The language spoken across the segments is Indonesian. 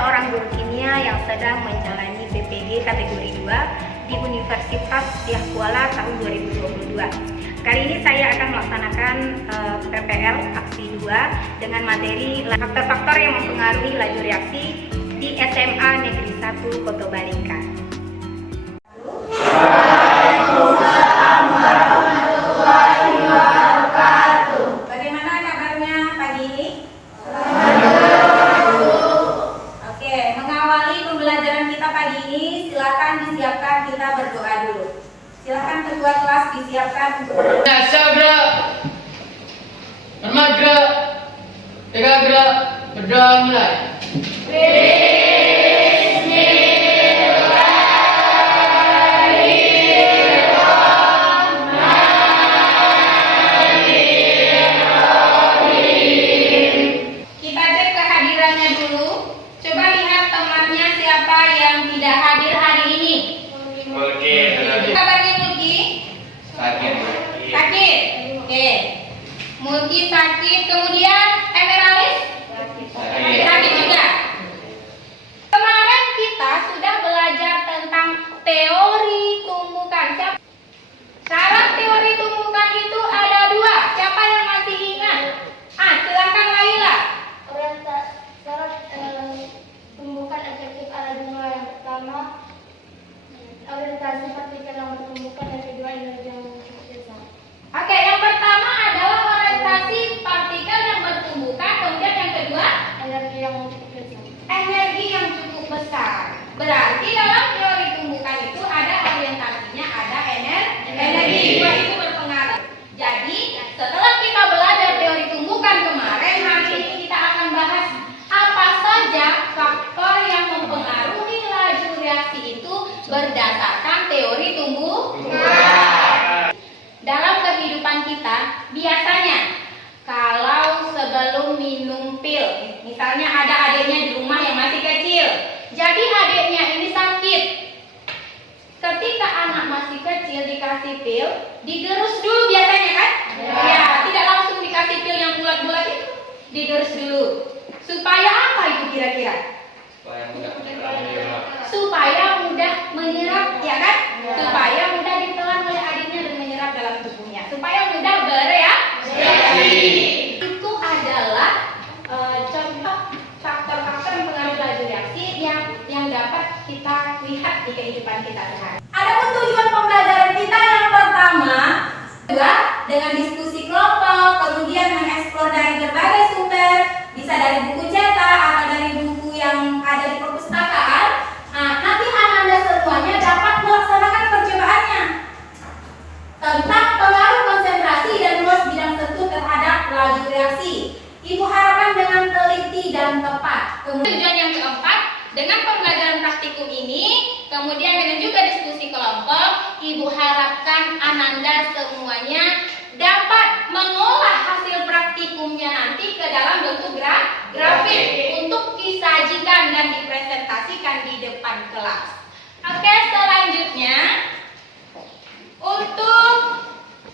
seorang guru kimia yang sedang menjalani PPG kategori 2 di Universitas Syah Kuala tahun 2022. Kali ini saya akan melaksanakan PPL aksi 2 dengan materi faktor-faktor yang mempengaruhi laju reaksi di SMA Negeri 1 Koto Balingka. Bagaimana kabarnya pagi ini? Oke, mengawali pembelajaran kita pagi ini, silakan disiapkan kita berdoa dulu. Silakan ketua kelas disiapkan untuk berdoa. Gerak, normal gerak, tegak gerak, berdoa mulai. Kita cek kehadirannya dulu. Coba lihat temannya siapa yang tidak hadir hari ini. Kabarnya Mulki? Sakit. Sakit. Oke. Mulki sakit. Kemudian Emeralis? Sakit juga. Kemarin kita sudah belajar tentang teori tumbukan. Syarat teori tumbukan itu ada 2. Siapa yang masih ingat? Silakan Laila. Syarat tumbukan efektif ada 2. Yang pertama, orientasi partikel yang bertumbukan, yang kedua energi yang cukup besar. Oke, yang pertama adalah orientasi partikel yang bertumbukan, kemudian yang kedua Energi yang cukup besar. energi yang cukup besar. Berarti dalam teori tumbukan itu ada orientasinya, ada energi. Dua itu berpengaruh. Jadi setelah kita belajar teori tumbukan kemarin, hari ini kita akan bahas apa saja faktor yang mempengaruhi laju reaksi itu berdasarkan teori tumbukan. Dalam kehidupan kita, biasanya kalau sebelum minum pil, misalnya ada adiknya di rumah yang masih kecil, jadi adiknya ini sakit. Ketika anak masih kecil dikasih pil, digerus dulu biasanya kan? Ya, tidak langsung dikasih pil yang bulat-bulat itu, digerus dulu. Supaya apa itu kira-kira? Supaya mudah menyerap, ya kan? Supaya mudah ditelan oleh adiknya dan menyerap dalam tubuhnya. Supaya mudah bereaksi. Itu adalah contoh faktor-faktor yang mempengaruhi laju reaksi yang dapat kita lihat di kehidupan kita sehari. Adapun tujuan pembelajaran kita yang pertama adalah dengan diskusi kelompok, kemudian mengeksplor dari berbagai sumber, bisa dari buku cetak atau dari buku yang ada di perpustakaan. Nanti Anda semuanya dapat melaksanakan percobaannya tentang pengaruh konsentrasi dan luas bidang tertentu terhadap laju reaksi. Ibu harapkan dengan teliti dan tepat. Tujuan yang keempat, dengan pembelajaran praktikum ini, kemudian dengan juga diskusi kelompok, Ibu harapkan Ananda semuanya dapat mengolah hasil praktikumnya nanti ke dalam bentuk grafik untuk disajikan dan dipresentasikan di depan kelas. Oke, selanjutnya untuk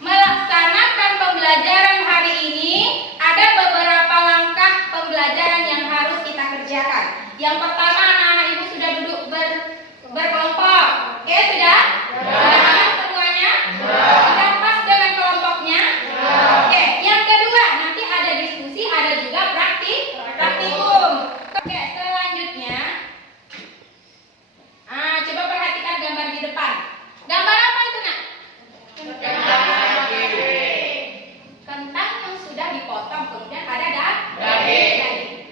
melaksanakan pembelajaran hari ini ada beberapa langkah pembelajaran yang harus kita kerjakan. Yang pertama, anak-anak ibu sudah duduk berkelompok. Oke, sudah? Sudah semuanya? Sudah pas dengan kelompoknya? Oke, yang kedua, nanti ada diskusi, ada juga praktikum. Oke, selanjutnya coba perhatikan gambar di depan. Gambar apa itu, Nak? Kentang yang sudah dipotong, kemudian ada daging.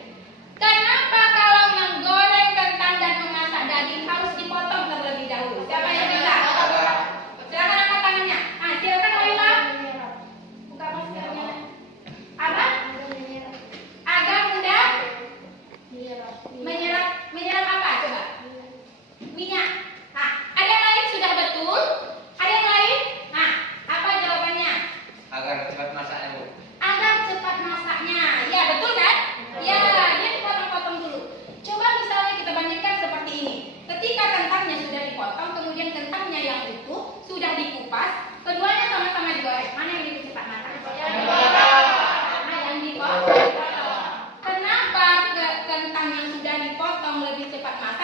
Kenapa kalau menggoreng kentang dan memasak daging harus dipotong terlebih dahulu? Siapa yang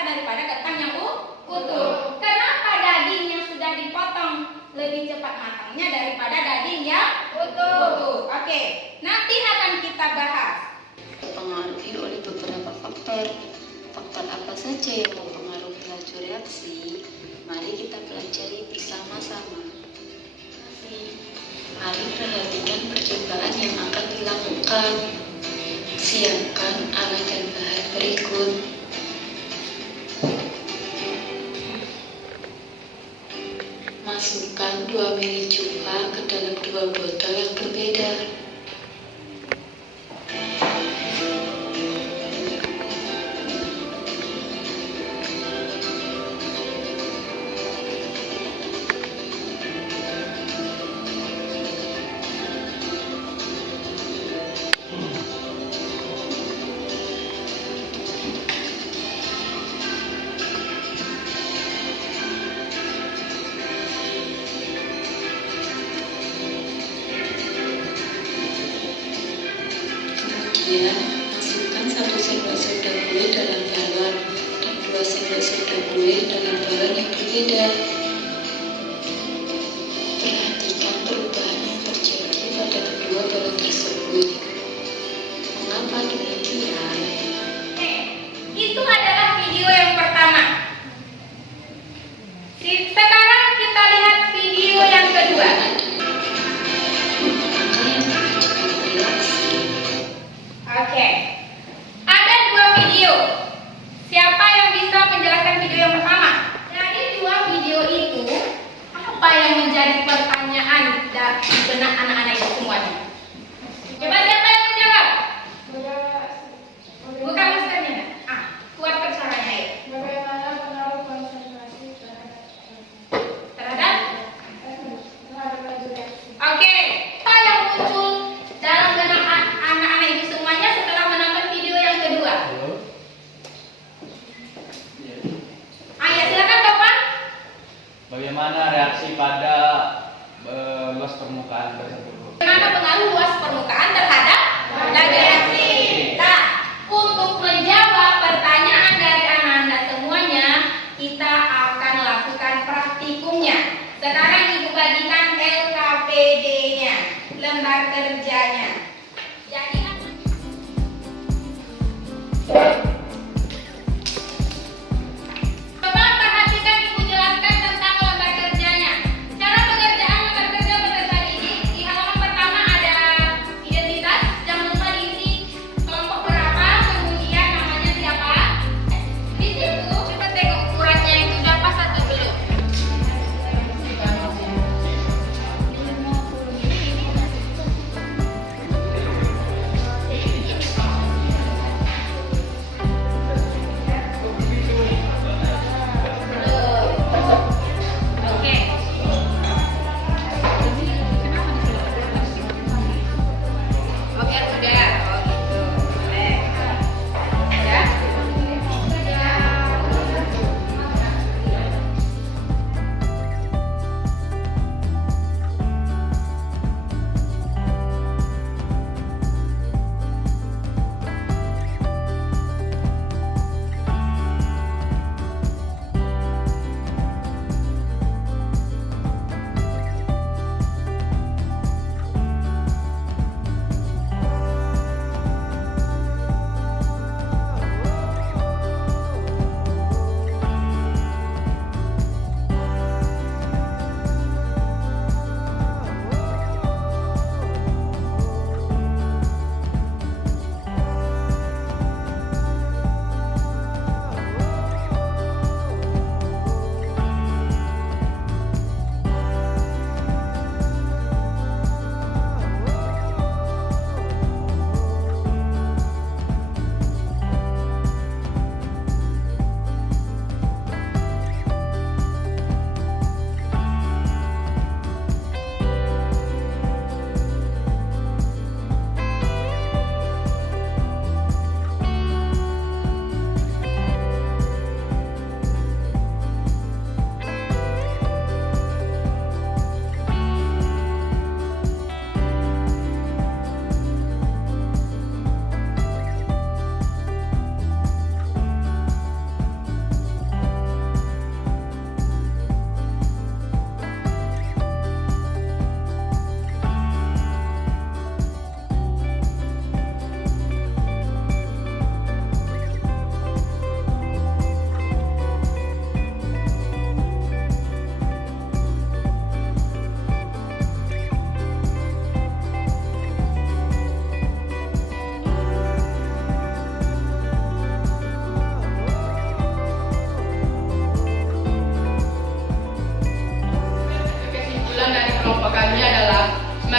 daripada kentang yang utuh. Kenapa daging yang sudah dipotong lebih cepat matangnya daripada daging yang utuh? Oke, nanti akan kita bahas. Dipengaruhi oleh beberapa faktor. Faktor apa saja yang mempengaruhi laju reaksi? Mari kita pelajari bersama-sama. Mari perhatikan percobaan yang akan dilakukan. Siapkan alat dan bahan berikut. Masukkan 2 ml cuka ke dalam 2 botol yang berbeda. Kemudian, masukkan 1 sendok soda kue dalam galon dan 2 sendok soda kue dalam galon yang berbeda. Perhatikan perubahan yang terjadi pada kedua galon tersebut. Mengapa demikian? Itu adalah video yang pertama. Sekarang kita lihat video yang kedua. Oke, ada 2 video. Siapa yang bisa menjelaskan video yang pertama? Jadi 2 video itu apa yang menjadi pertanyaan di benak anak-anak itu semuanya? Coba siapa yang menjawab? Buka maskernya. Kuatkan suaranya ya. Bagaimana pengaruh konsentrasi Terhadap? terhadap laju reaksi? Oke, apa yang muncul dalam benak anak-anak itu semuanya setelah menonton video yang kedua? Halo. Ya silakan Bapak. Bagaimana reaksi pada luas permukaan tersebut? Bagaimana pengaruh luas permukaan terhadap laju reaksi? Nah, untuk menjawab pertanyaan dari anak-anak semuanya, kita akan lakukan praktikumnya. Sekarang Ibu bagikan LKPD-nya, lembar kerjanya. Jadi coba perhatikan Ibu jelaskan tentang lembar kerjanya. Cara pengerjaan lembar kerja peserta didik, di halaman pertama ada identitas, jangan lupa diisi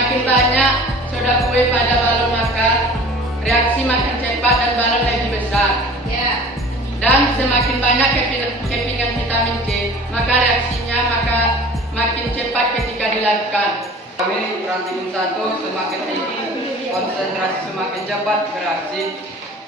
semakin banyak soda kue pada balon maka reaksi makin cepat dan balon lebih besar. Ya. Dan semakin banyak kepingan vitamin C, maka reaksinya makin cepat ketika dilakukan. Kami perantikung 1 semakin tinggi, konsentrasi semakin cepat bereaksi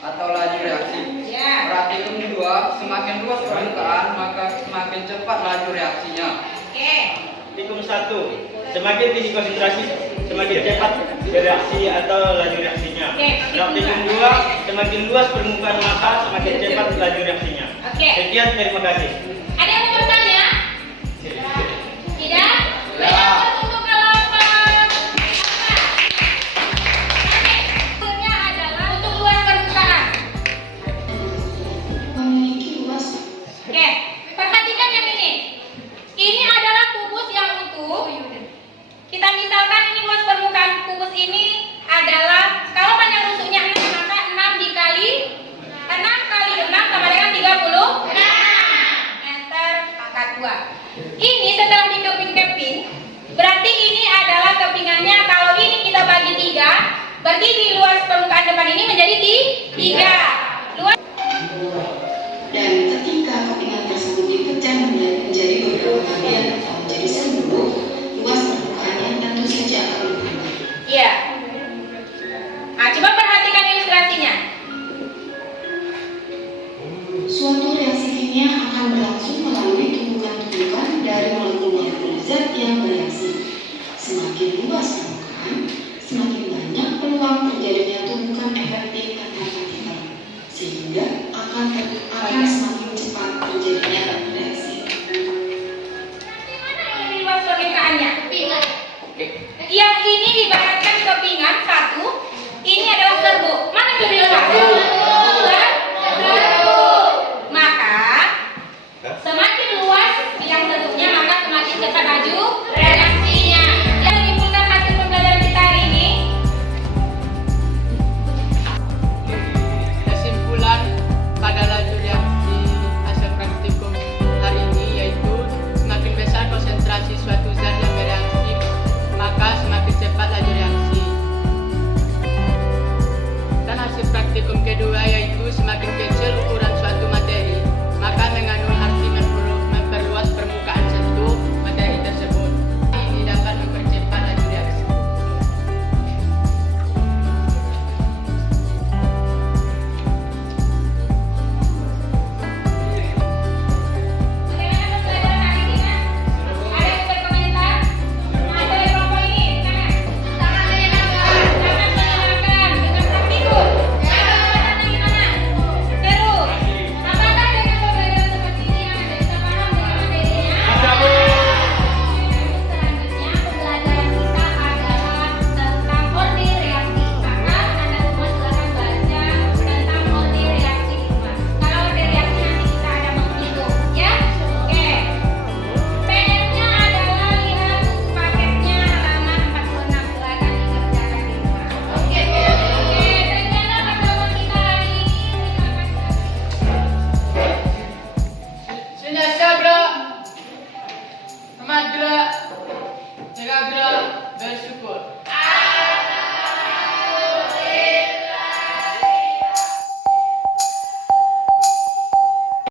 atau laju reaksi. Ya. Perantikung 2 semakin luas permukaan maka semakin cepat laju reaksinya. Oke. Tikung 1, semakin tinggi konsentrasi, semakin cepat bereaksi atau laju reaksinya. Oke, Tikung 2, semakin luas permukaan maka semakin cepat laju reaksinya. Oke. Sekian, terima kasih. Ada yang mau bertanya? Tidak? Ya. Untuk kelompok hasilnya adalah untuk luas permukaan. Memiliki luas Oke, perhatikan yang ini. Ini adalah kubus yang utuh. Kita misalkan ini luas permukaan kubus ini adalah kalau panjang rusuknya 6 maka 6 dikali 6 kali 6 sama dengan 36 meter pangkat 2. Ini setelah dikeping-keping, berarti ini adalah kepingannya. Kalau ini kita bagi 3, berarti di luas permukaan depan ini menjadi 3. Luas dan ketika kepingan tersebut dipecah menjadi beberapa bagian atau menjadi seluruh, luas permukaannya tentu saja akan berubah. Iya. Nah, coba perhatikan ilustrasinya. Suatu reaksi kimia akan berlangsung melalui tumbukan-tumbukan dari molekul-molekul zat yang bereaksi. Semakin luas